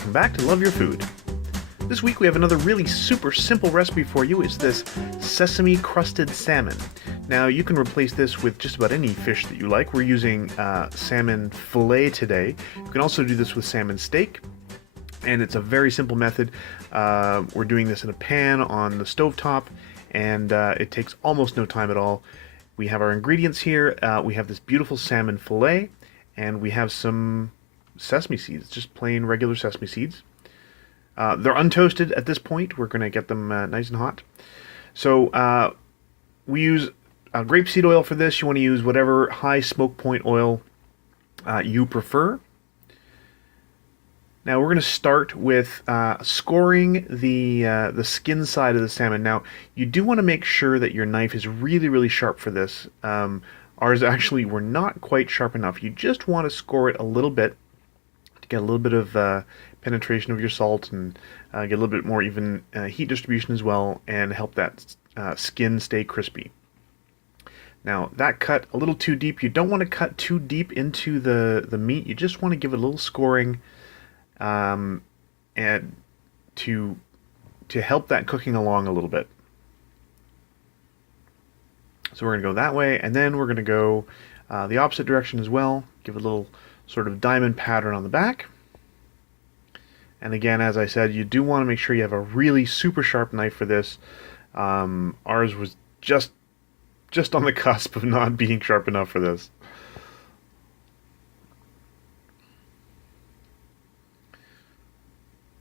welcome back to Love Your Food. This week we have another really super simple recipe for you. It's this sesame crusted salmon. Now you can replace this with just about any fish that you like. We're using salmon fillet today. You can also do this with salmon steak, and it's a very simple method. We're doing this in a pan on the stovetop, and it takes almost no time at all. We have our ingredients here. We have this beautiful salmon fillet, and we have some sesame seeds, just plain regular sesame seeds. They're untoasted at this point. We're going to get them nice and hot. So we use grapeseed oil for this. You want to use whatever high smoke point oil you prefer. Now we're going to start with scoring the skin side of the salmon. Now you do want to make sure that your knife is really sharp for this. Ours actually were not quite sharp enough. You just want to score it a little bit to get a little bit of penetration of your salt and get a little bit more even heat distribution as well, and help that skin stay crispy. Now that cut a little too deep. You don't want to cut too deep into the meat. You just want to give it a little scoring, and to help that cooking along a little bit. So we're going to go that way, and then we're going to go the opposite direction as well. Give it a little sort of diamond pattern on the back. And again, as I said, you do want to make sure you have a really super sharp knife for this. Ours was just on the cusp of not being sharp enough for this.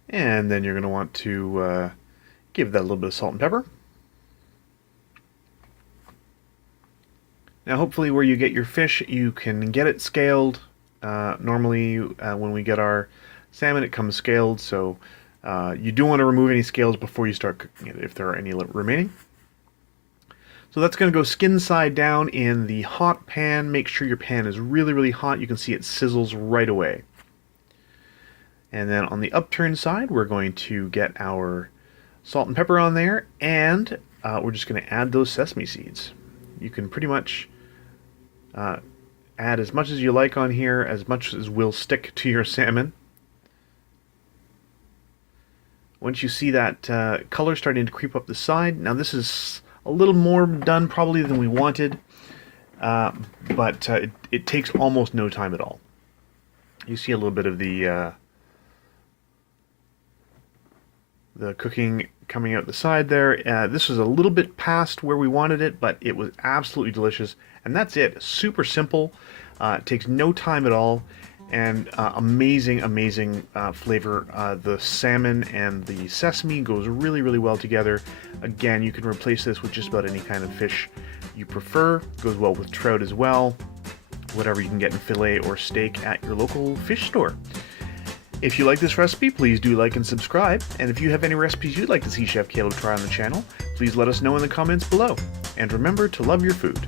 And then you're going to want to give that a little bit of salt and pepper. Now hopefully where you get your fish, you can get it scaled. Normally when we get our salmon, it comes scaled, so you do want to remove any scales before you start cooking it, if there are any remaining. So that's going to go skin side down in the hot pan. Make sure your pan is really hot. You can see it sizzles right away. And then on the upturned side, we're going to get our salt and pepper on there, and we're just going to add those sesame seeds. You can pretty much add as much as you like on here, as much as will stick to your salmon. Once you see that color starting to creep up the side, now this is a little more done probably than we wanted, but it takes almost no time at all. You see a little bit of the cooking coming out the side there. This was a little bit past where we wanted it, but it was absolutely delicious. And that's it. Super simple. It takes no time at all, and amazing flavor. The salmon and the sesame goes really well together. Again, you can replace this with just about any kind of fish you prefer. Goes well with trout as well. Whatever you can get in fillet or steak at your local fish store. If you like this recipe, please do like and subscribe. And if you have any recipes you'd like to see Chef Caleb try on the channel, please let us know in the comments below. And remember to love your food.